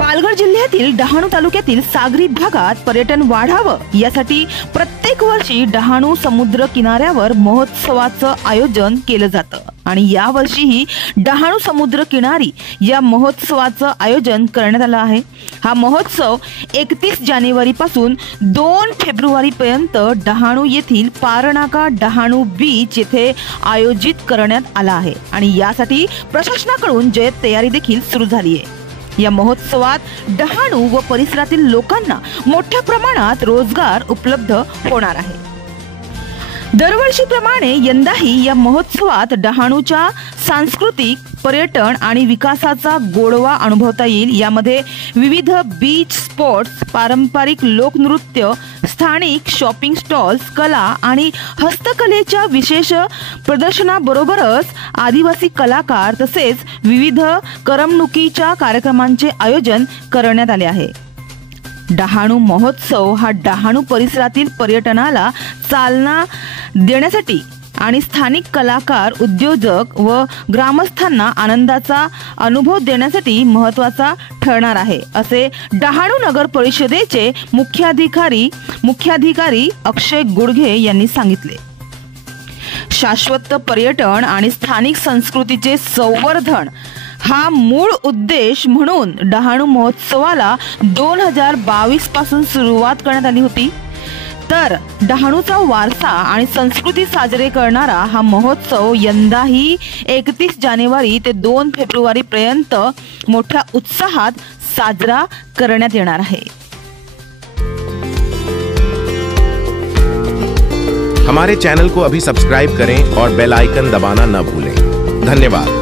पालघर जिल्ह्यातील डहाणू तालुक्यातील सागरी भागात पर्यटन वाढावं यासाठी प्रत्येक वर्षी डहाणू समुद्र किनाऱ्यावर महोत्सवाचं आयोजन केलं जातं आणि यावर्षीही डहाणू समुद्र किनारी या महोत्सवाचं आयोजन करण्यात आलं आहे। हा महोत्सव 31 जानेवारी पासून 2 फेब्रुवारी पर्यंत डहाणू येथील पारनाका डहाणू बीच येथे आयोजित करण्यात आला आहे आणि यासाठी प्रशासनाकडून जय्यत तयारी देखील सुरू झाली आहे। या महोत्सवात डहाणू व परिसरातील लोकांना मोठ्या प्रमाणात रोजगार उपलब्ध होणार आहे। दरवर्षीप्रमाणे यंदाही या महोत्सवात डहाणूच्या सांस्कृतिक, पर्यटन आणि विकासाचा गोडवा अनुभवता येईल। यामध्ये विविध बीच स्पॉट्स, पारंपरिक लोकनृत्य, स्थानिक शॉपिंग स्टॉल्स, कला आणि हस्तकलेच्या विशेष प्रदर्शनाबरोबरच आदिवासी कलाकार तसेच विविध करमणुकीच्या कार्यक्रमांचे आयोजन करण्यात आले आहे। डहाणू महोत्सव हा डहाणू परिसरातील पर्यटनाला चालना देण्यासाठी आणि स्थानिक कलाकार, उद्योजक व ग्रामस्थांना आनंदाचा अनुभव देण्यासाठी महत्त्वाचा ठरणार आहे, असे डहाणू नगर परिषदेचे मुख्याधिकारी अक्षय गुडघे यांनी सांगितले। शाश्वत पर्यटन आणि स्थानिक संस्कृतीचे संवर्धन हा मूळ उद्देश म्हणून डहाणू महोत्सवाला 2022 पासून सुरुवात करण्यात आली होती। तर डहाणूचा वारसा आणि संस्कृती साजरे करणारा हा महोत्सव यंदाही 31 जानेवारी ते 2 फेब्रुवारी पर्यंत मोठ्या उत्साहात साजरा करण्यात येणार आहे। हमारे चैनल को अभी सब्सक्राइब करें और बेल आइकन दबाना न भूलें। धन्यवाद।